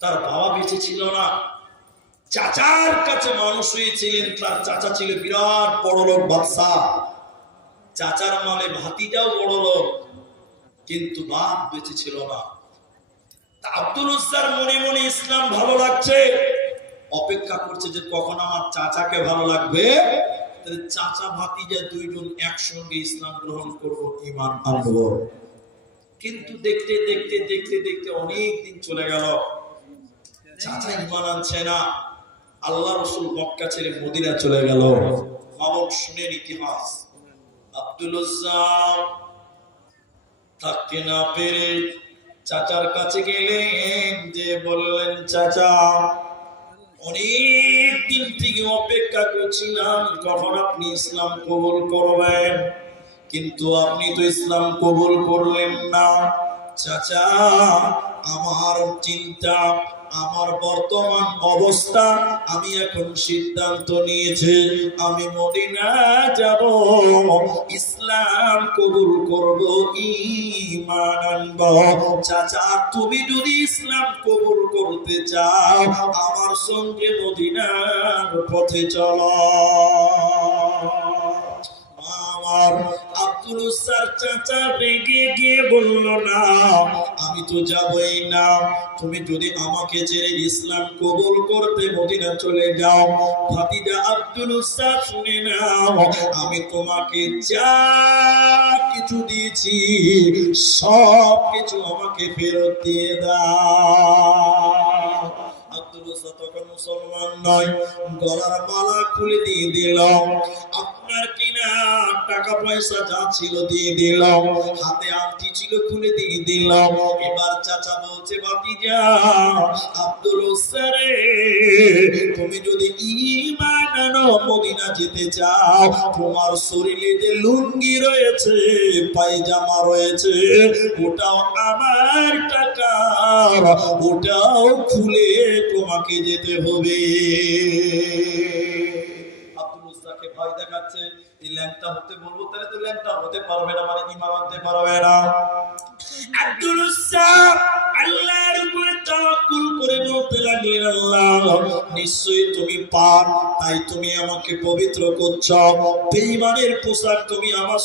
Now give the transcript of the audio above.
তার বাবা বেঁচে ছিল না, চাচার কাছে মানুষ হয়েছিলেন। তার চাচা ছিল বিরাট বড় লোক, বাদশা। চাচার মানে ভাতিজাও বড় লোক, কিন্তু বাপ বেঁচে ছিল না। আব্দুল উজ্জার মনে মনে ইসলাম ভালো লাগছে, অপেক্ষা করছে যে কখন আমার চাচাকে ভালো লাগবে, চাচা ভাতিজা দুইজন একসঙ্গে ইসলাম গ্রহণ করবো, ঈমান আনবো। কিন্তু দেখতে দেখতে দেখতে দেখতে অনেক দিন চলে গেল, চাচা ঈমান আনছে না। আল্লাহ রাসূল মক্কা ছেড়ে মদিনা চলে গেল। বাবা শুনেন ইতিহাস। আব্দুল উজ্জা থাকতে না পেরে চাচার কাছে গেলেন, যে বললেন, চাচা অনেক দিন থেকে অপেক্ষা করছিলাম কখন আপনি ইসলাম কবুল করবেন, কিন্তু আপনি তো ইসলাম কবুল করলেন না। চাচা আমার চিন্তা, আমার বর্তমান অবস্থা, আমি এখন সিদ্ধান্ত নিয়েছি আমি মদিনা যাব, ইসলাম কবুল করব, ঈমান আনব। চাচা তুমি যদি ইসলাম কবুল করতে চাও আমার সঙ্গে মদিনার পথে চলো। আমার আব্দুল উজ্জার চাচা রেগে গিয়ে বলল, না আমি তো যাবই না, তুমি যদি আমাকে ছেড়ে ইসলাম কবুল করতে মদিনা চলে যাও। ভাতিজা আব্দুল উজ্জা শুনে নাও, আমি তোমাকে যা কিছু দিয়েছি সব কিছু আমাকে ফেরত দিয়ে দাও। আব্দুল উজ্জা তখন মুসলমান নয়, গলার মালা খুলে দিয়ে দিল, আপনার কিনা টাকা পয়সা যা ছিল দিয়ে দিলাম, হাতে আংটি ছিল খুলে দিয়ে দিলাম। এবার চাচা বলছে, ভাতিজা আব্দুল উজ্জা রে, তুমি যদি ঈমান আনো মদিনা যেতে চাও, তোমার শরীরে যে লুঙ্গি রয়েছে, পায়জামা রয়েছে, ওটাও আমার টাকা, ওটাও খুলে তোমাকে যেতে হবে। আব্দুল উজ্জাকে ভয় দেখাচ্ছে, এই ল্যাংটা হতে বলবো তাহলে তো ল্যাংটা হতে পারবে না, মানে ঈমান আনতে পারবে না। আব্দুল উজ্জা আল্লাহর উপরে তাওয়াক্কুল করে বলতে লাগলেন, আল্লাহ নিশ্চয়ই তুমি পাক, তাই তুমি আমাকে পবিত্র করছো, বেঈমানের পোশাক তুমি আমার